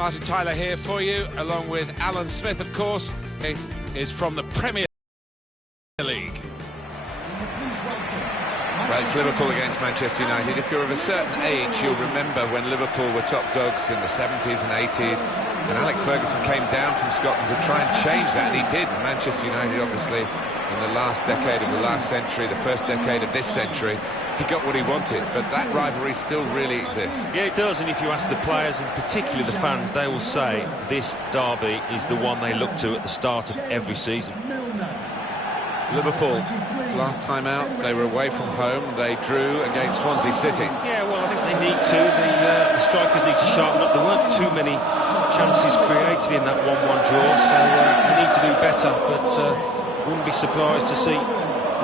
Martin Tyler here for you, along with Alan Smith, of course. He is from the Premier League. Well, it's Liverpool against Manchester United. If you're of a certain age, you'll remember when Liverpool were top dogs in the 70s and 80s, and Alex Ferguson came down from Scotland to try and change that, and he did. Manchester United, obviously, in the last decade of the last century, the first decade of this century, he got what he wanted, but that rivalry still really exists. Yeah, it does, and if you ask the players, and particularly the fans, they will say this derby is the one they look to at the start of every season. Liverpool, last time out, they were away from home. They drew against Swansea City. Yeah, well, I think they need to. The strikers need to sharpen up. There weren't too many chances created in that 1-1 draw, so they need to do better. But wouldn't be surprised to see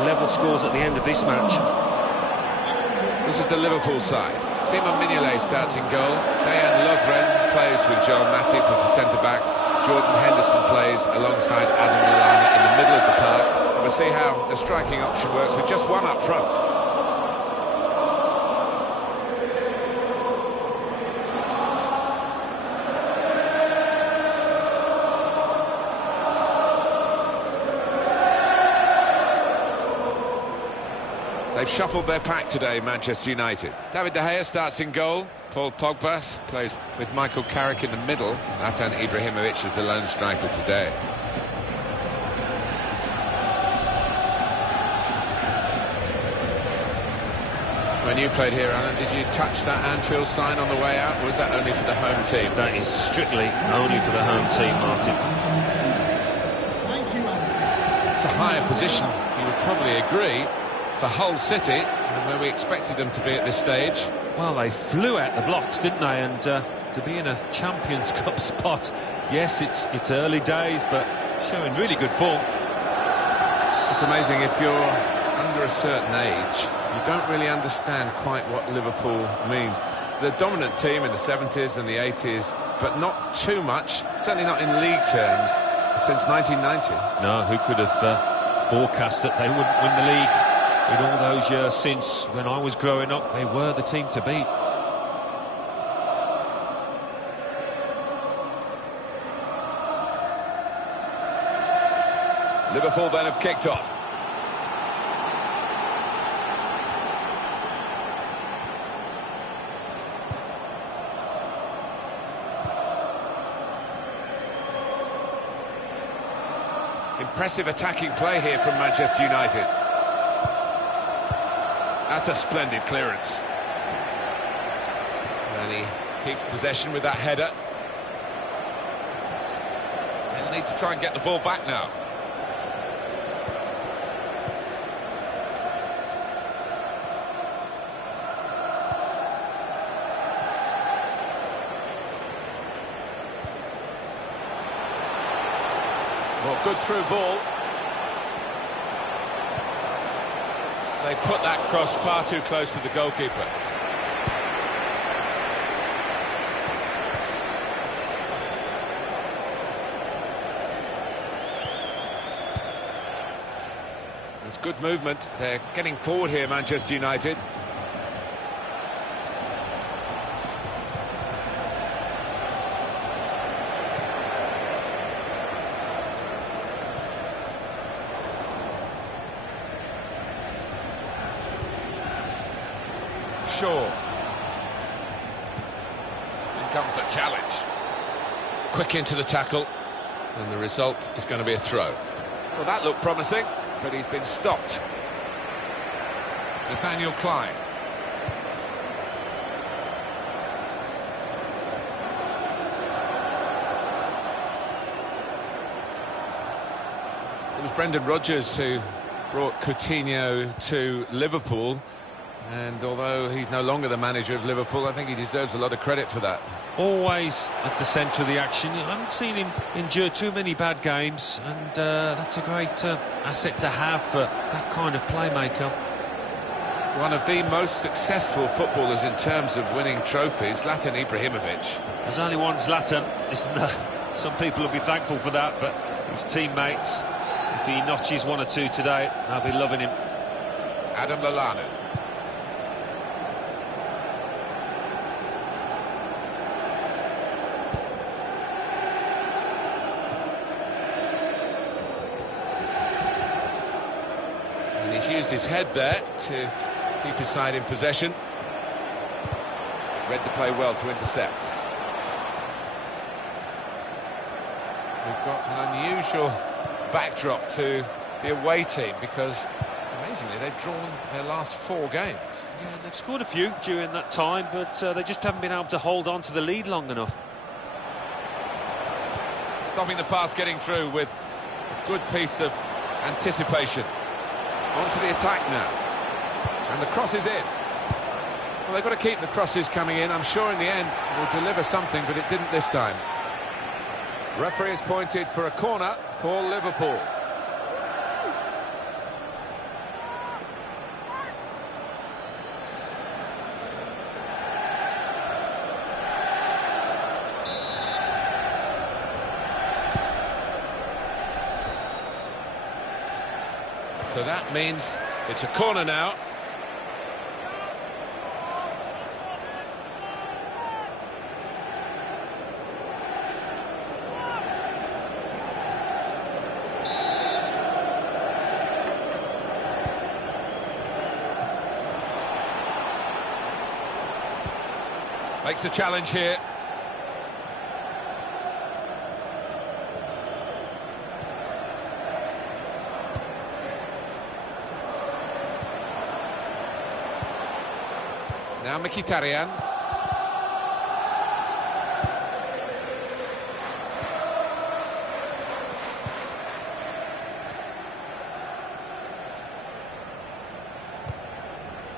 level scores at the end of this match. This is the Liverpool side. Simon Mignolet starts in goal. Dejan Lovren plays with Joel Matip as the centre-backs. Jordan Henderson plays alongside Adam Lallana in the middle of the park. We'll see how the striking option works with just one up front. They've shuffled their pack today, Manchester United. David De Gea starts in goal. Paul Pogba plays with Michael Carrick in the middle. Zlatan Ibrahimovic is the lone striker today. When you played here, Alan, did you touch that Anfield sign on the way out, or was that only for the home team? That is strictly only for the home team, Martin. It's a higher position, you would probably agree, for Hull City, than where we expected them to be at this stage. Well, they flew out the blocks, didn't they? And to be in a Champions Cup spot, yes, it's early days, but showing really good form. It's amazing, if you're under a certain age, you don't really understand quite what Liverpool means. The dominant team in the 70s and the 80s, but not too much, certainly not in league terms, since 1990. No, who could have forecast that they wouldn't win the league in all those years since? When I was growing up, they were the team to beat. Liverpool then have kicked off. Impressive attacking play here from Manchester United. That's a splendid clearance. And he keeps possession with that header. They'll need to try and get the ball back now. Well, good through ball. They put that cross far too close to the goalkeeper. There's good movement. They're getting forward here, Manchester United. Shaw. In comes the challenge. Quick into the tackle, and the result is going to be a throw. Well, that looked promising, but he's been stopped. Nathaniel Klein. It was Brendan Rodgers who brought Coutinho to Liverpool. And although he's no longer the manager of Liverpool, I think he deserves a lot of credit for that. Always at the centre of the action. I haven't seen him endure too many bad games, and that's a great asset to have for that kind of playmaker. One of the most successful footballers in terms of winning trophies, Zlatan Ibrahimovic. There's only one Zlatan, isn't there? Some people will be thankful for that, but his teammates, if he notches one or two today, they'll be loving him. Adam Lallana. He's used his head there to keep his side in possession. Read the play well to intercept. We've got an unusual backdrop to the away team because, amazingly, they've drawn their last 4 games. Yeah, they've scored a few during that time, but they just haven't been able to hold on to the lead long enough. Stopping the pass getting through with a good piece of anticipation. On to the attack now. And the cross is in. Well, they've got to keep the crosses coming in. I'm sure in the end will deliver something, but it didn't this time. Referee has pointed for a corner for Liverpool. So that means it's a corner now. Makes the challenge here. Now Mkhitaryan.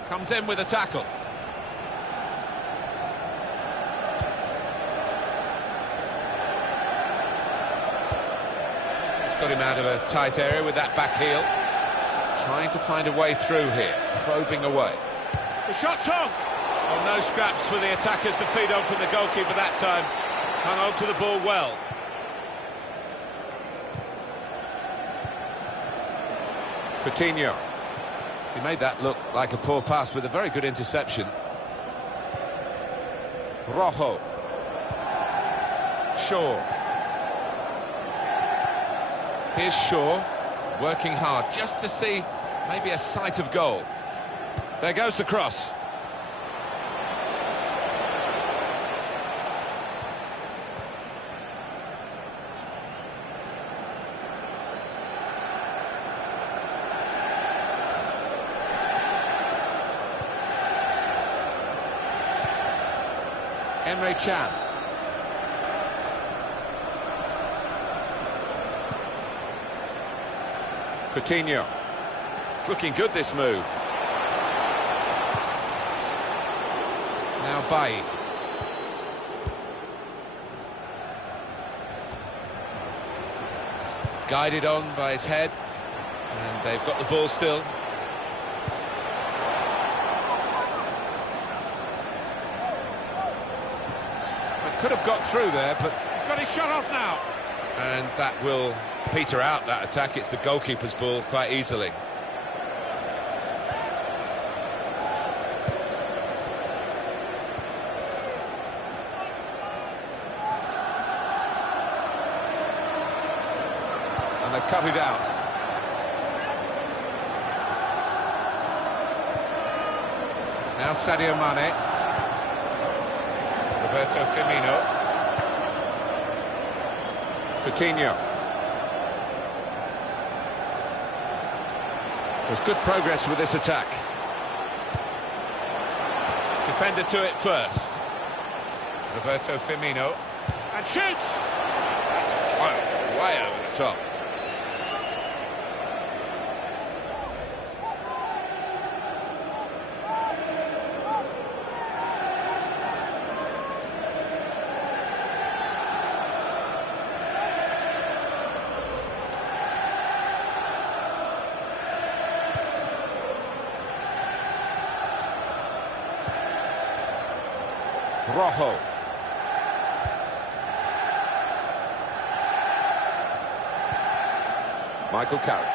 Comes in with a tackle. It's got him out of a tight area with that back heel. Trying to find a way through here, probing away. The shot's on! Oh, no scraps for the attackers to feed on from the goalkeeper that time. Hung on to the ball well. Coutinho. He made that look like a poor pass with a very good interception. Rojo. Shaw. Here's Shaw, working hard, just to see maybe a sight of goal. There goes the cross. Emre Can. Coutinho. It's looking good, this move. Now Bailly. Guided on by his head, and they've got the ball still. Could have got through there, but he's got his shot off now. And that will peter out that attack. It's the goalkeeper's ball quite easily. And they've cut it out. Now Sadio Mane. Roberto Firmino. Coutinho. There's good progress with this attack. Defender to it first. Roberto Firmino. And shoots! That's way over the top. Rojo. Michael Carrick.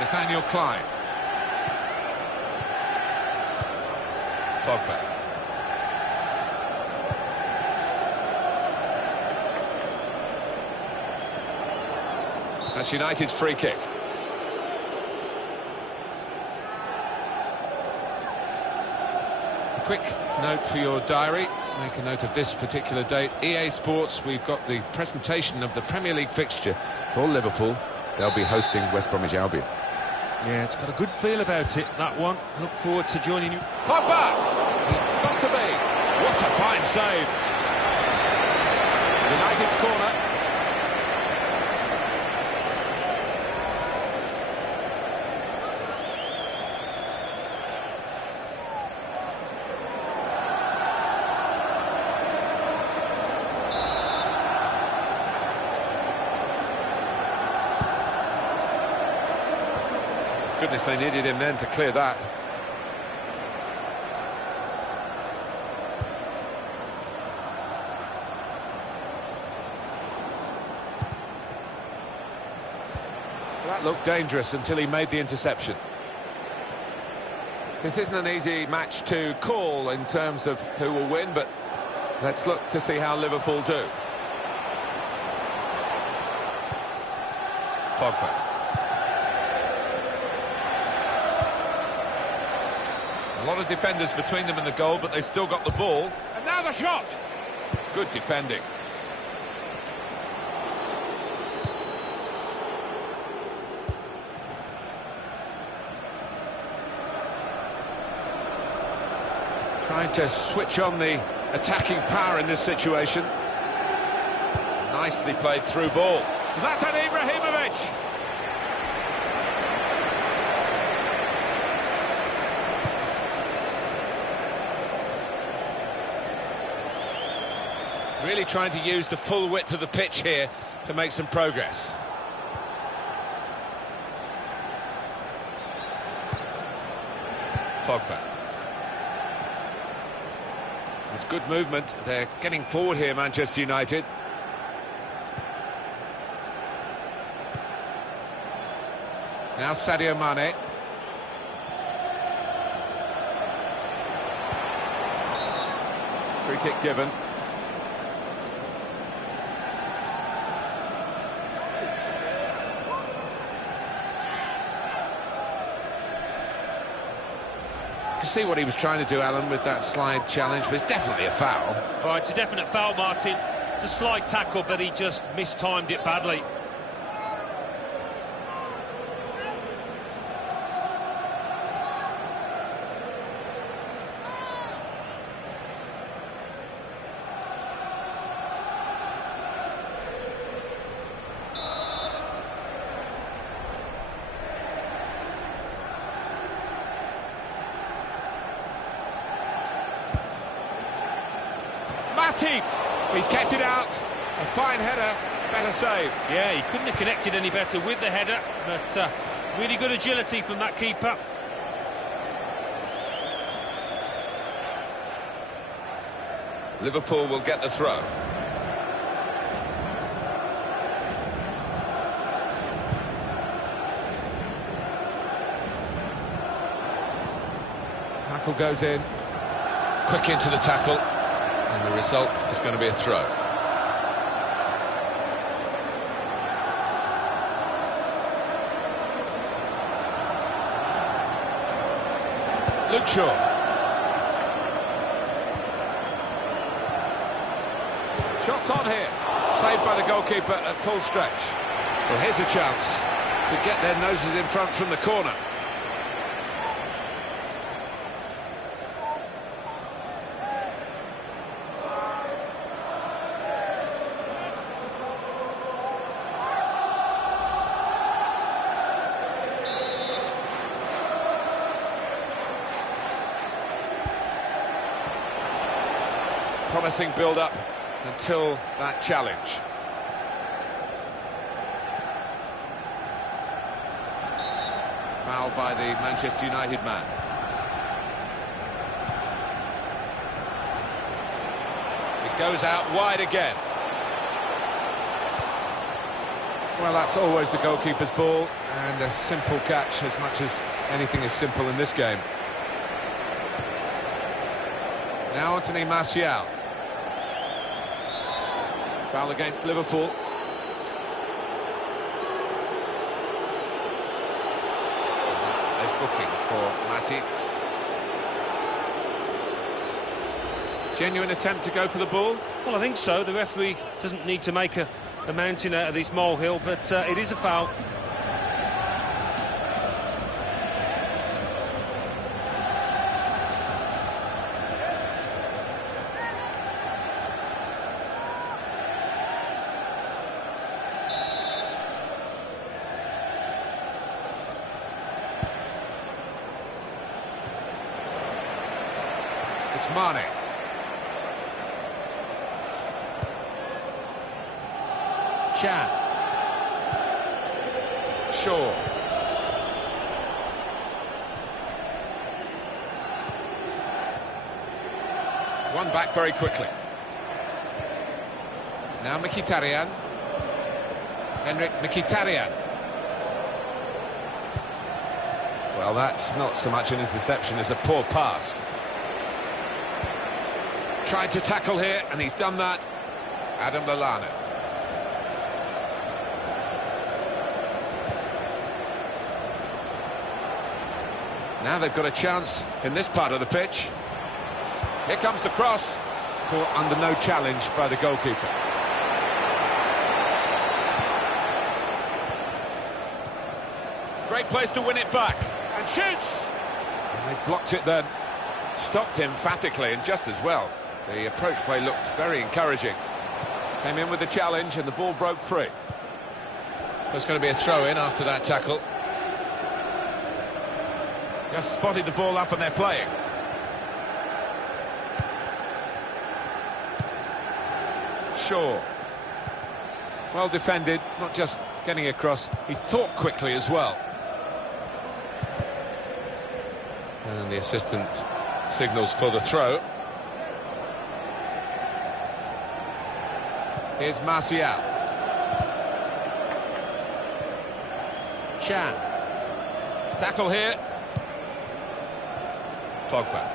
Nathaniel Klein. Pogba. That's United's free kick. A quick note for your diary. Make a note of this particular date. EA Sports, we've got the presentation of the Premier League fixture for Liverpool. They'll be hosting West Bromwich Albion. Yeah, it's got a good feel about it, that one. Look forward to joining you. Pogba! Got to be. What a fine save. United's corner. Goodness, they needed him then to clear that. That looked dangerous until he made the interception. This isn't an easy match to call in terms of who will win, but let's look to see how Liverpool do. Pogba. A lot of defenders between them and the goal, but they still got the ball. And now the shot! Good defending. Trying to switch on the attacking power in this situation. Nicely played through ball. Zlatan Ibrahimovic! Really trying to use the full width of the pitch here to make some progress. Pogba. It's good movement. They're getting forward here, Manchester United. Now Sadio Mane. Free kick given. See what he was trying to do, Alan, with that slide challenge, but it's definitely a foul. Oh, it's a definite foul, Martin. It's a slide tackle, but he just mistimed it badly. He's kept it out. A fine header, better save. Yeah, he couldn't have connected any better with the header, but really good agility from that keeper. Liverpool will get the throw. Tackle goes in. Quick into the tackle. And the result is going to be a throw. Luke Shaw. Shots on here. Saved by the goalkeeper at full stretch. Well, here's a chance to get their noses in front from the corner. Promising build-up until that challenge. Foul by the Manchester United man. It goes out wide again. Well, that's always the goalkeeper's ball, and a simple catch, as much as anything is simple in this game. Now Anthony Martial. Foul against Liverpool. booking for Matip. Genuine attempt to go for the ball? Well, I think so. The referee doesn't need to make a mountain out of this molehill, but it is a foul. It's Mane. Chan. Shaw. One back very quickly. Now Mkhitaryan. Henrik Mkhitaryan. Well, that's not so much an interception as a poor pass. Tried to tackle here, and he's done that. Adam Lallana. Now they've got a chance in this part of the pitch. Here comes the cross. Caught under no challenge by the goalkeeper. Great place to win it back. And shoots! And they blocked it then. Stopped emphatically and just as well. The approach play looked very encouraging. Came in with the challenge and the ball broke free. There's going to be a throw-in after that tackle. Just spotted the ball up and they're playing. Shaw. Well defended, not just getting across, he thought quickly as well. And the assistant signals for the throw. Here's Martial. Chan. Tackle here. Pogba.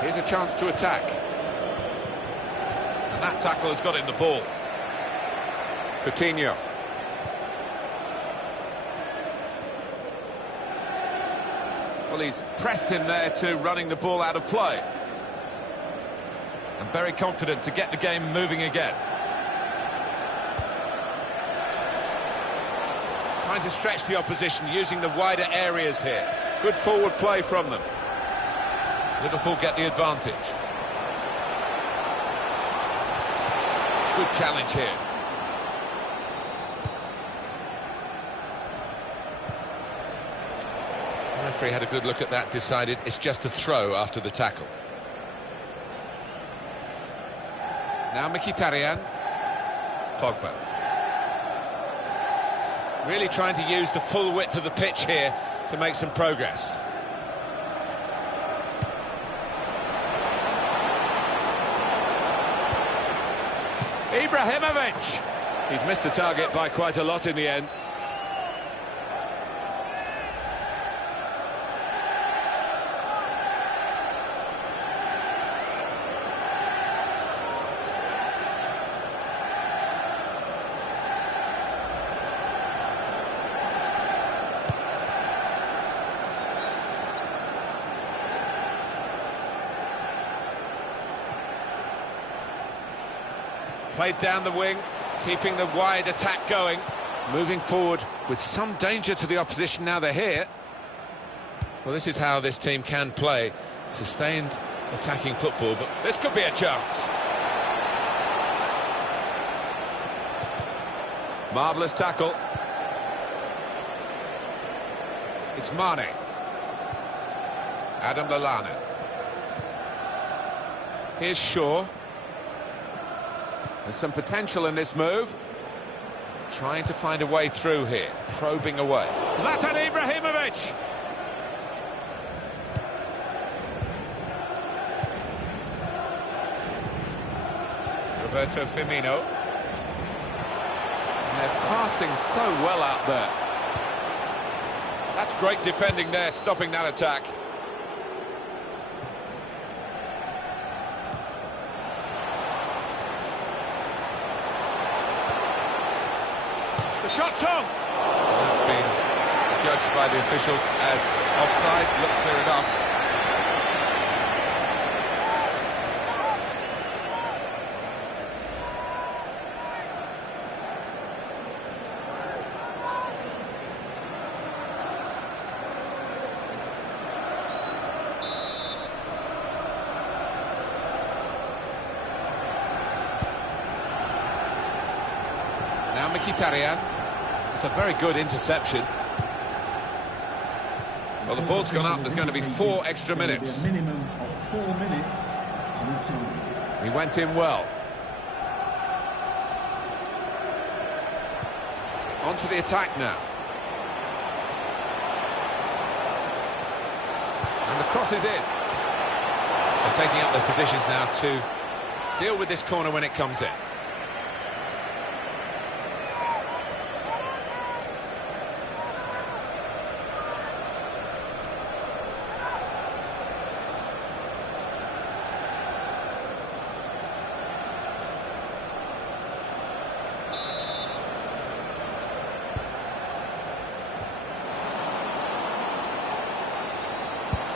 Here's a chance to attack. And that tackle has got him the ball. Coutinho. Well, he's pressed him there to running the ball out of play. And very confident to get the game moving again. Trying to stretch the opposition, using the wider areas here. Good forward play from them. Liverpool get the advantage. Good challenge here. The referee had a good look at that, decided it's just a throw after the tackle. Now Mkhitaryan. Pogba. Really trying to use the full width of the pitch here to make some progress. Ibrahimovic! He's missed the target by quite a lot in the end. Played down the wing, keeping the wide attack going. Moving forward with some danger to the opposition now they're here. Well, this is how this team can play. Sustained attacking football, but this could be a chance. Marvellous tackle. It's Mane. Adam Lallana. Here's Shaw. There's some potential in this move. Trying to find a way through here, probing away. Zlatan Ibrahimovic! Roberto Firmino. And they're passing so well out there. That's great defending there, stopping that attack. The shot's on! That's been by the officials as offside. Looked clear enough. Now Mkhitaryan. It's a very good interception. Well, the ball's gone up. There's going to be 4 extra minutes. A minimum of 4 minutes at a time. He went in well. On to the attack now. And the cross is in. They're taking up their positions now to deal with this corner when it comes in.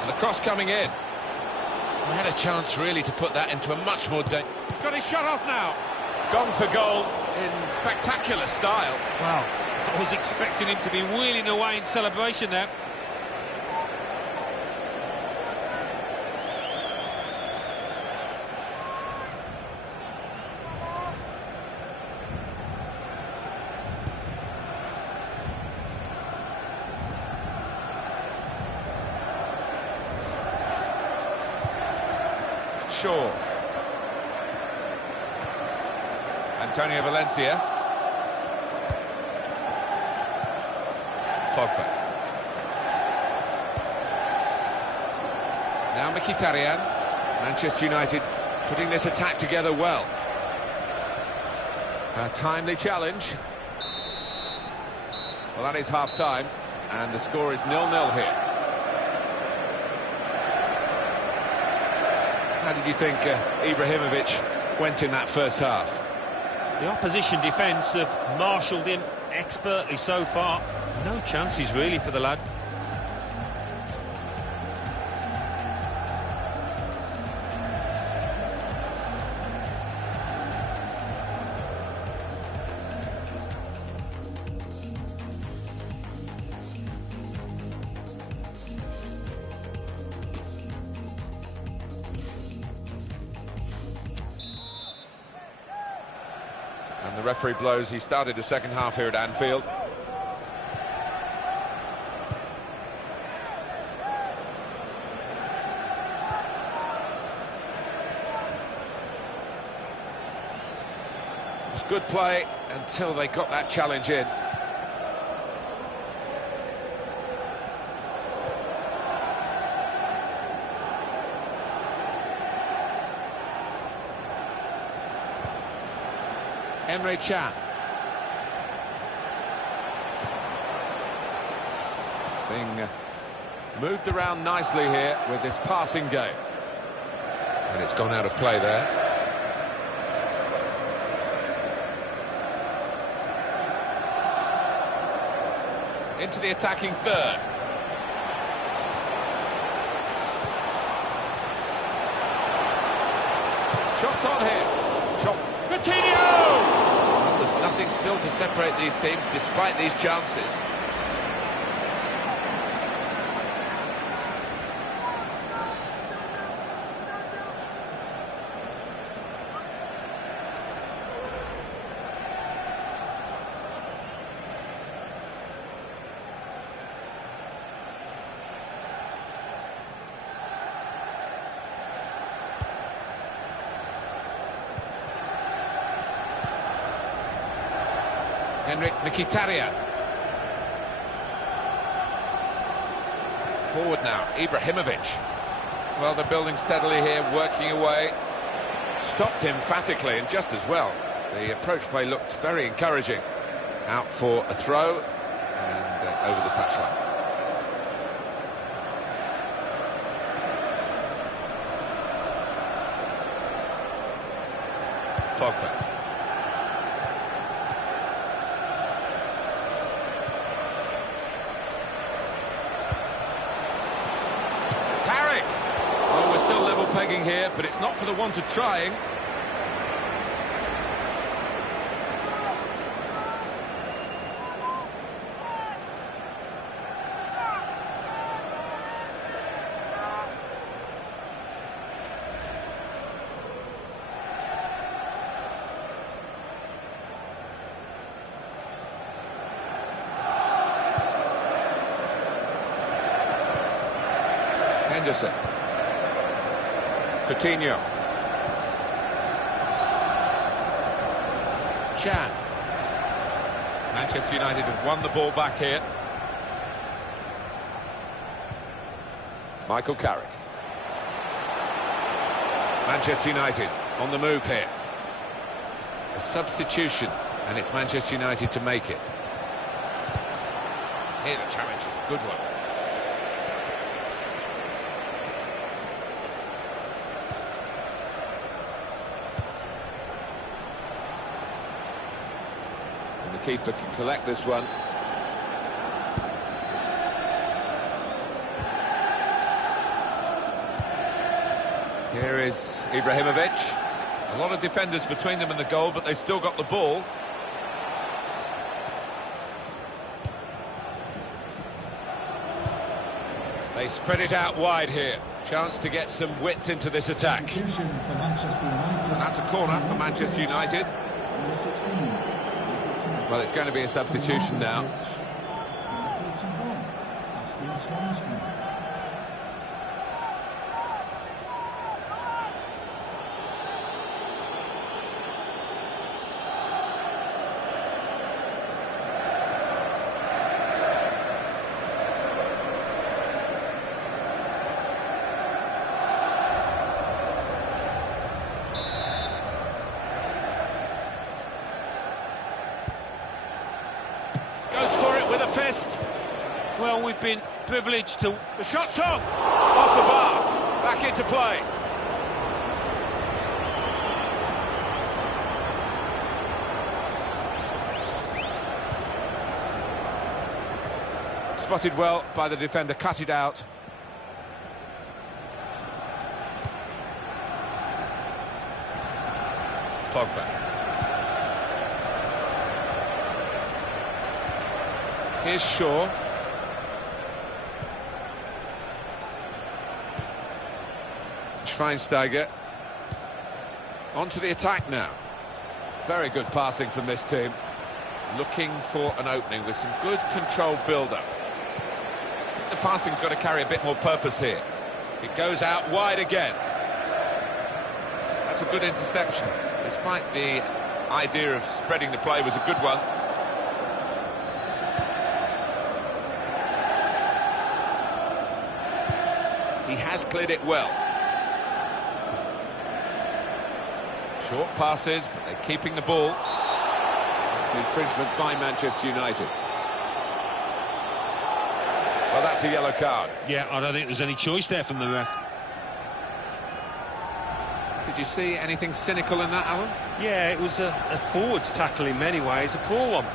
The cross coming in. We had a chance really to put that into a much more He's got his shot off now. Gone for goal in spectacular style. Wow, I was expecting him to be wheeling away in celebration there. Shaw. Antonio Valencia. Pogba. Now Mkhitaryan. Manchester United putting this attack together well. A timely challenge. Well, that is half-time, and the score is 0-0 here. How did you think Ibrahimovic went in that first half? The opposition defence have marshalled him expertly so far. No chances really for the lad. And the referee blows. He started the second half here at Anfield. It was good play until they got that challenge in. Emre Can. Being moved around nicely here with this passing game. And it's gone out of play there. Into the attacking third. Shots on here. Shot. Coutinho! Well, there's nothing still to separate these teams despite these chances. Mkhitaryan. Forward now, Ibrahimovic. Well, they're building steadily here, working away. Stopped emphatically and just as well. The approach play looked very encouraging. Out for a throw and over the touchline. Pogba. digging here, but it's not for the want of trying. Henderson. Coutinho. Chan. Manchester United have won the ball back here. Michael Carrick. Manchester United on the move here. A substitution, and it's Manchester United to make it. Here the challenge is a good one. And the keeper can collect this one. Here is Ibrahimovic. A lot of defenders between them and the goal, but they still got the ball. They spread it out wide here. Chance to get some width into this attack. Substitution for Manchester United. And that's a corner for Manchester United. Number 16. Well, it's going to be a substitution now. Number 31. Ashley Swanston. Goes for it with a fist. Well, we've been privileged to... The shot's on! Off the bar. Back into play. Spotted well by the defender, cut it out. Pogba. Here's Shaw. Schweinsteiger. On to the attack now. Very good passing from this team. Looking for an opening with some good controlled build-up. The passing's got to carry a bit more purpose here. It goes out wide again. That's a good interception. Despite the idea of spreading the play was a good one. He has cleared it well. Short passes, but they're keeping the ball. That's an infringement by Manchester United. Well, that's a yellow card. Yeah, I don't think there's any choice there from the ref. Did you see anything cynical in that, Alan? Yeah, it was a forwards tackle in many ways, a poor one.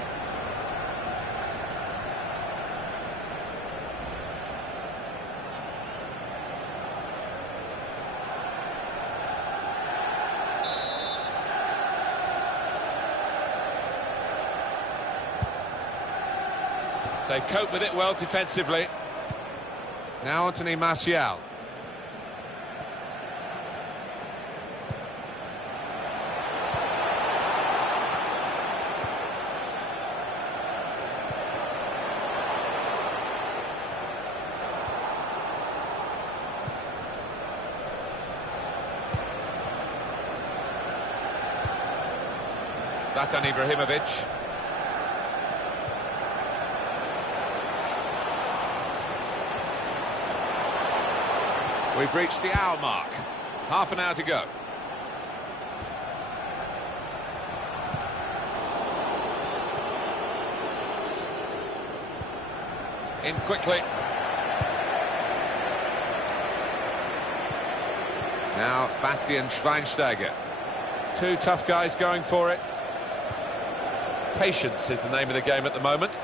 They cope with it well defensively. Now Anthony Martial. Zlatan Ibrahimovic. We've reached the hour mark. Half an hour to go. In quickly. Now Bastian Schweinsteiger. Two tough guys going for it. Patience is the name of the game at the moment.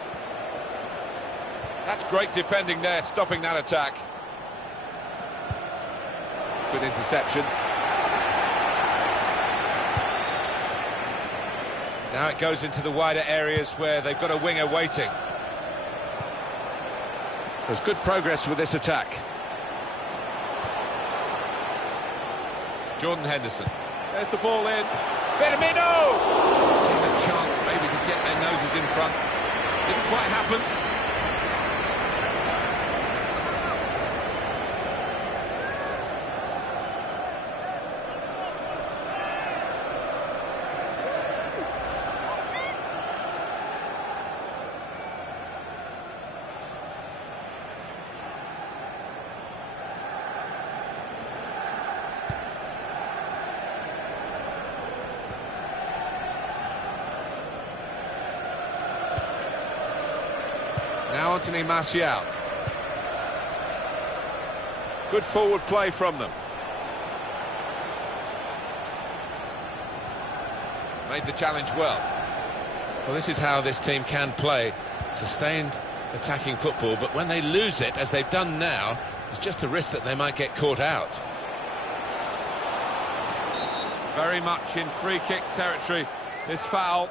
That's great defending there, stopping that attack. Good interception. Now it goes into the wider areas where they've got a winger waiting. There's good progress with this attack. Jordan Henderson. There's the ball in. Firmino! Getting a chance maybe to get their noses in front. Didn't quite happen. Now Anthony Martial. Good forward play from them. Made the challenge well. Well, this is how this team can play. Sustained attacking football, but when they lose it, as they've done now, there's just a risk that they might get caught out. Very much in free kick territory, this foul.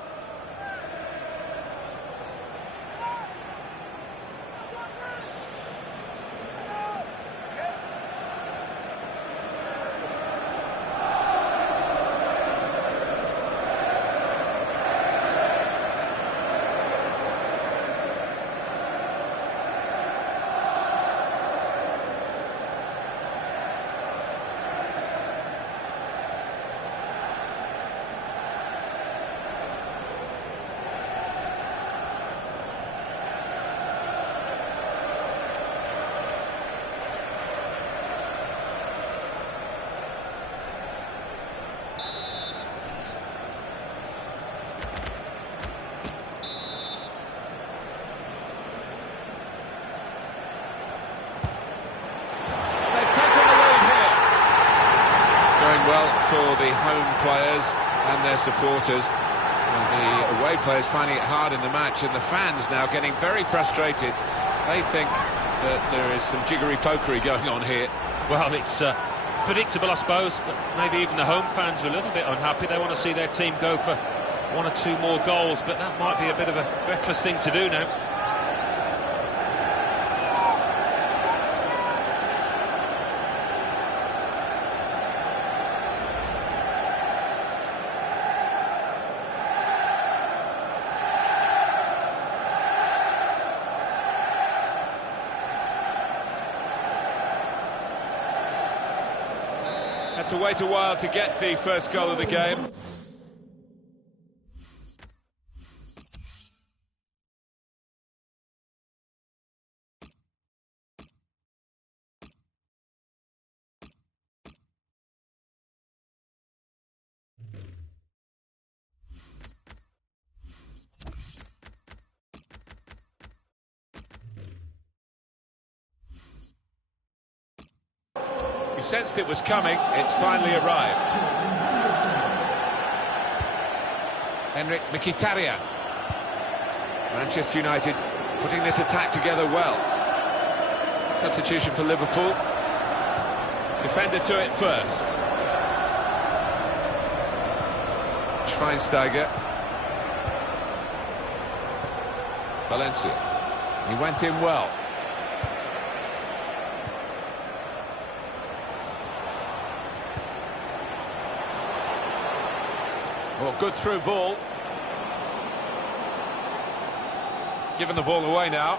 Well for the home players and their supporters. And the away players finding it hard in the match, and the fans now getting very frustrated. They think that there is some jiggery-pokery going on here. Well, it's predictable, I suppose, but maybe even the home fans are a little bit unhappy. They want to see their team go for one or two more goals, but that might be a bit of a reckless thing to do now. Had to wait a while to get the first goal of the game. We sensed it was coming, it's finally arrived. Henrik Mkhitaryan. Manchester United putting this attack together well. Substitution for Liverpool. Defender to it first. Schweinsteiger. Valencia. He went in well. Well, good through ball. Giving the ball away now.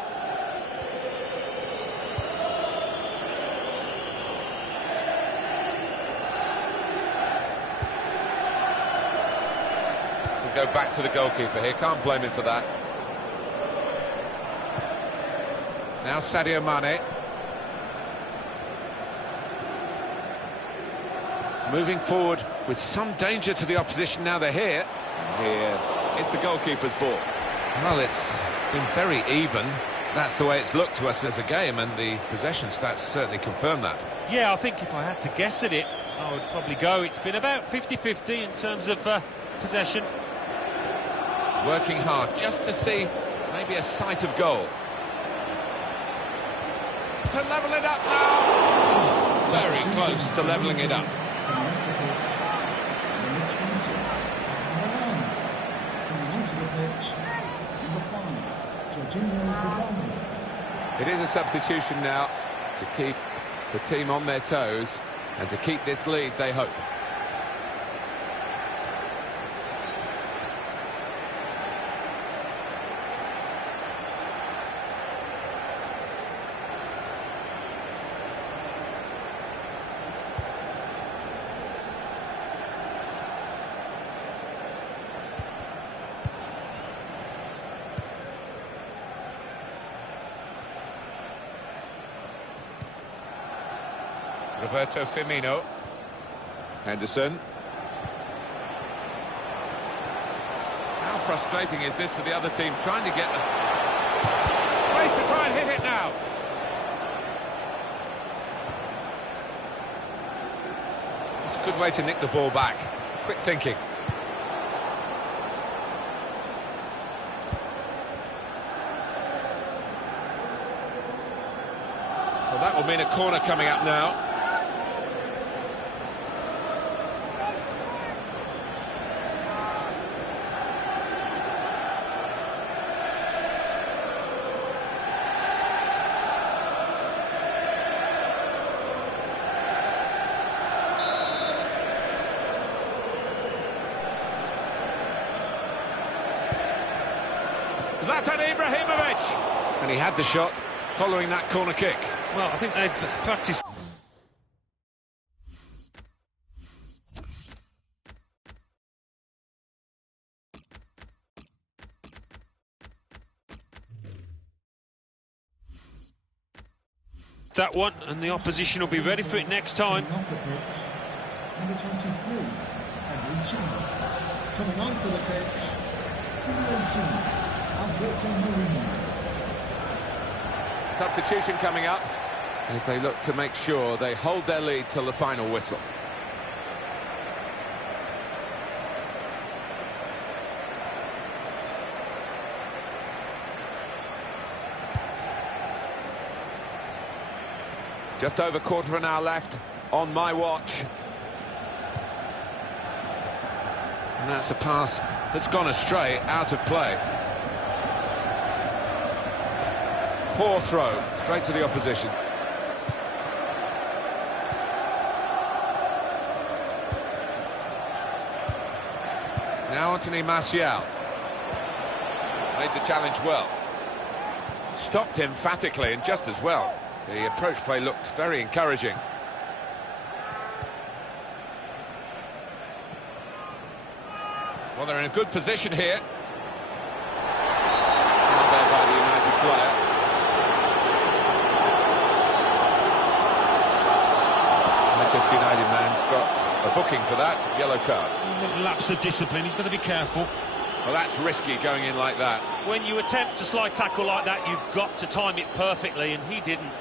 We'll go back to the goalkeeper here, can't blame him for that. Now Sadio Mane. Moving forward with some danger to the opposition now they're here. Here, it's the goalkeeper's ball. Well, it's been very even. That's the way it's looked to us as a game, and the possession stats certainly confirm that. Yeah, I think if I had to guess at it, I would probably go. It's been about 50-50 in terms of possession. Working hard just to see maybe a sight of goal. To level it up now. very close to levelling it up. Number 20. Milan. Coming onto the pitch. Number 5. Jorginho Vidal. It is a substitution now to keep the team on their toes and to keep this lead, they hope. Roberto Firmino. Henderson. How frustrating is this for the other team, trying to get the place to try and hit it now. It's a good way to nick the ball back. Quick thinking. Well, that will mean a corner coming up now. Zlatan Ibrahimovic! And he had the shot following that corner kick. Well, I think they've practiced. That one, and the opposition will be ready for it next time. Off the pitch. Number 23. Henry. Coming onto the pitch. Number 18. Alberto Moreno. Substitution coming up as they look to make sure they hold their lead till the final whistle. Just over quarter of an hour left on my watch. And that's a pass that's gone astray, out of play. Poor throw, straight to the opposition. Now Anthony Martial. Made the challenge well. Stopped emphatically and just as well. The approach play looked very encouraging. Well, they're in a good position here. Now there by the United player. Manchester United man's got a booking for that, yellow card. Lapse of discipline, he's got to be careful. Well, that's risky going in like that. When you attempt a slide tackle like that, you've got to time it perfectly, and he didn't.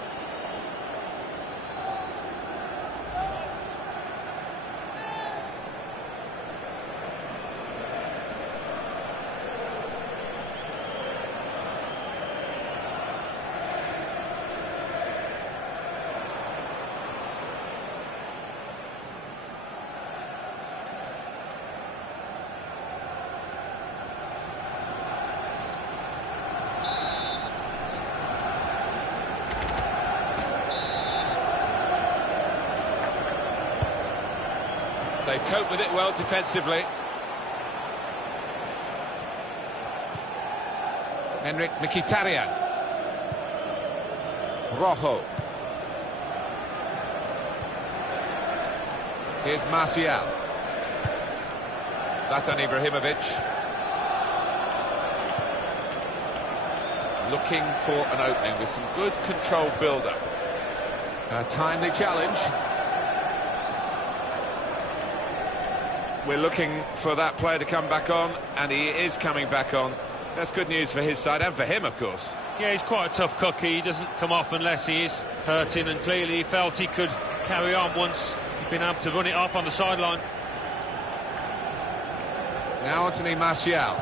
They cope with it well defensively. Henrik Mkhitaryan. Rojo. Here's Martial. Zlatan Ibrahimovic. Looking for an opening with some good control build-up. A timely challenge. We're looking for that player to come back on, and he is coming back on. That's good news for his side and for him, of course. Yeah, he's quite a tough cookie. He doesn't come off unless he is hurting, and clearly he felt he could carry on once he'd been able to run it off on the sideline. Now Anthony Martial.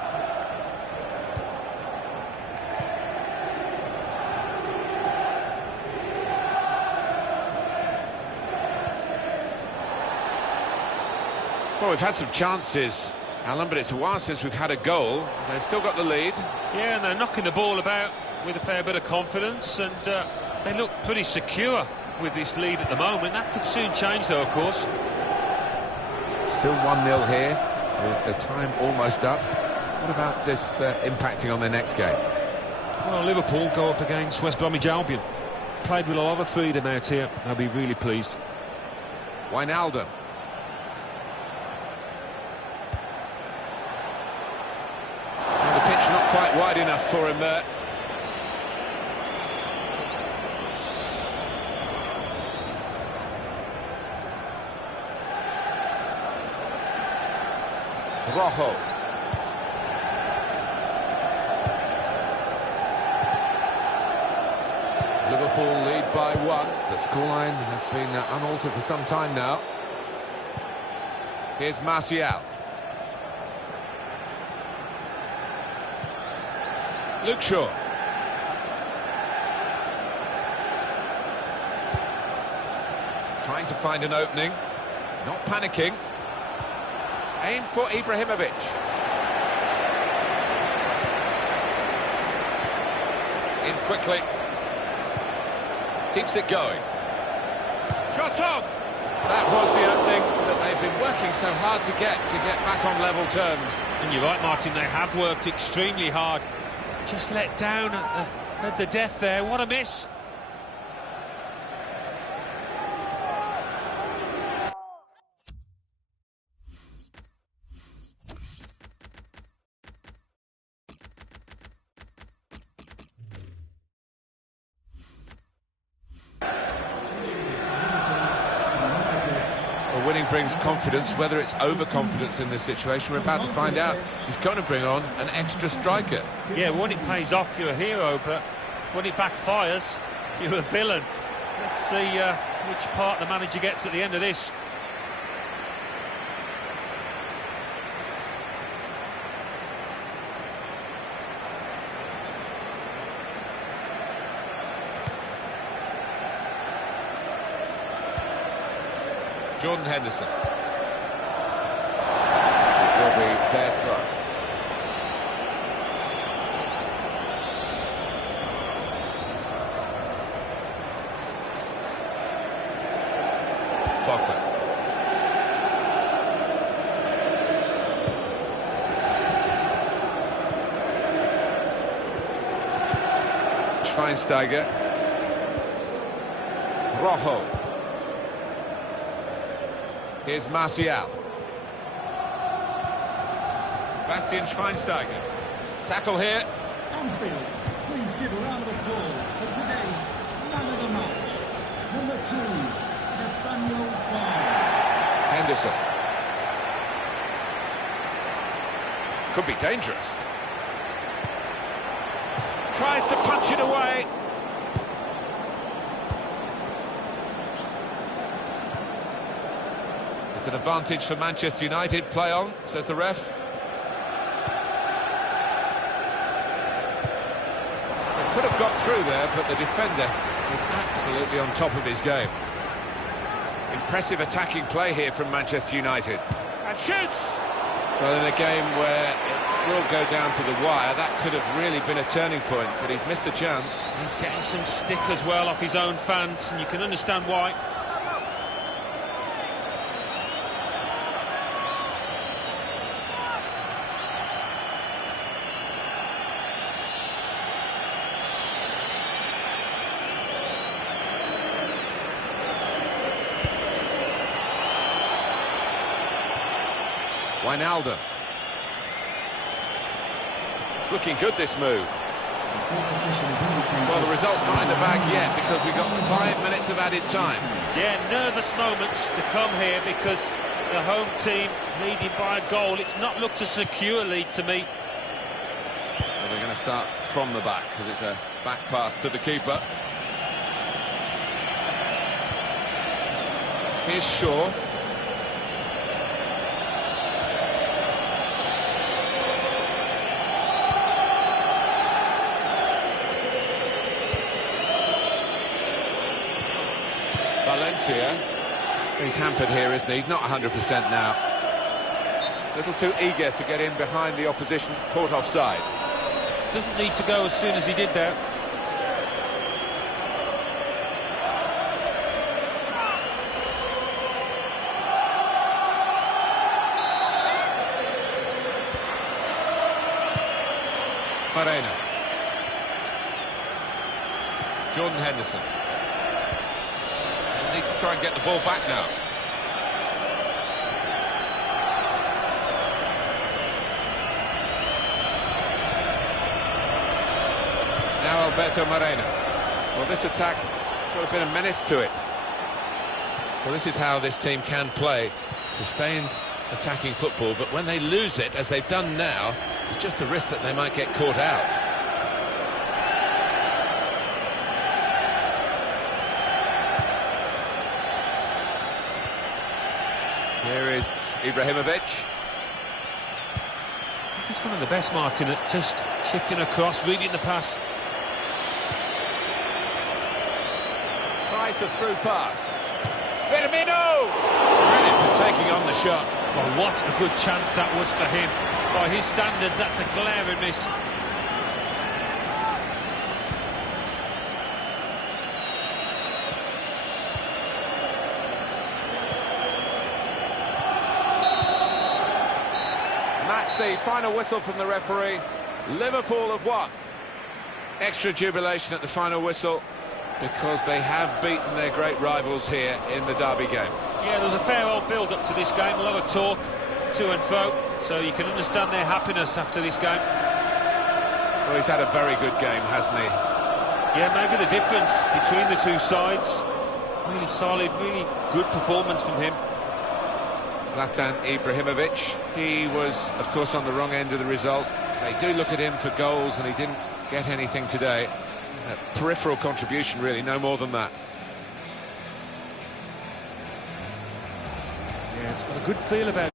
Well, we've had some chances, Alan, but it's a while since we've had a goal. They've still got the lead. Yeah, and they're knocking the ball about with a fair bit of confidence, and they look pretty secure with this lead at the moment. That could soon change, though, of course. Still 1-0 here, with the time almost up. What about this impacting on their next game? Well, Liverpool go up against West Bromwich Albion. Played with a lot of freedom out here. They'll be really pleased. Wijnaldum. Well, the pitch not quite wide enough for him there. Rojo. Liverpool lead by 1. The scoreline has been unaltered for some time now. Here's Martial. Luke Shaw. Trying to find an opening. Not panicking. Aim for Ibrahimovic. In quickly. Keeps it going. Shot on! That was the opening that they've been working so hard to get back on level terms. And you're right, Martin, they have worked extremely hard. Just let down at the death there. What a miss. Winning brings confidence. Whether it's overconfidence in this situation, we're about to find out. He's going to bring on an extra striker. Yeah, when it pays off, you're a hero, but when it backfires, you're a villain. Let's see which part the manager gets at the end of this. Jordan Henderson. It will be their throw. Pogba. Schweinsteiger. Rojo. Here's Martial. Bastian Schweinsteiger. Tackle here. Anfield, please give a round of applause for today's man of the match. Number 2, Nathaniel Clyde. Henderson. Could be dangerous. Tries to punch it away. It's an advantage for Manchester United. Play on, says the ref. They could have got through there, but the defender is absolutely on top of his game. Impressive attacking play here from Manchester United. And shoots! Well, in a game where it will go down to the wire, that could have really been a turning point, but he's missed a chance. He's getting some stick as well off his own fans, and you can understand why. Wijnaldum. It's looking good, this move. Well, the result's not in the bag yet because we've got 5 minutes of added time. Yeah, nervous moments to come here because the home team leading by a goal. It's not looked a secure lead to me. Well, they're going to start from the back because it's a back pass to the keeper. Here's Shaw. Valencia. He's hampered here, isn't he? He's not 100% now. little too eager to get in behind the opposition, caught offside. Doesn't need to go as soon as he did there. Moreno. Jordan Henderson. They'll need to try and get the ball back now. Now Alberto Moreno. Well, this attack got a bit of menace to it. Well, this is how this team can play. Sustained attacking football, but when they lose it, as they've done now, it's just a risk that they might get caught out. Here is Ibrahimovic. He's one of the best, Martin, at just shifting across, reading the pass. Tries the through pass. Firmino! Brilliant for taking on the shot. Well, what a good chance that was for him. By his standards, that's a glaring miss. And that's the final whistle from the referee. Liverpool have won. Extra jubilation at the final whistle, because they have beaten their great rivals here in the derby game. Yeah, there was a fair old build-up to this game, a lot of talk, to and fro, so you can understand their happiness after this game. Well, he's had a very good game, hasn't he? Yeah, maybe the difference between the two sides. Really solid, really good performance from him. Zlatan Ibrahimovic, he was, of course, on the wrong end of the result. They do look at him for goals, and he didn't get anything today. A peripheral contribution, really, no more than that. Yeah, it's got a good feel about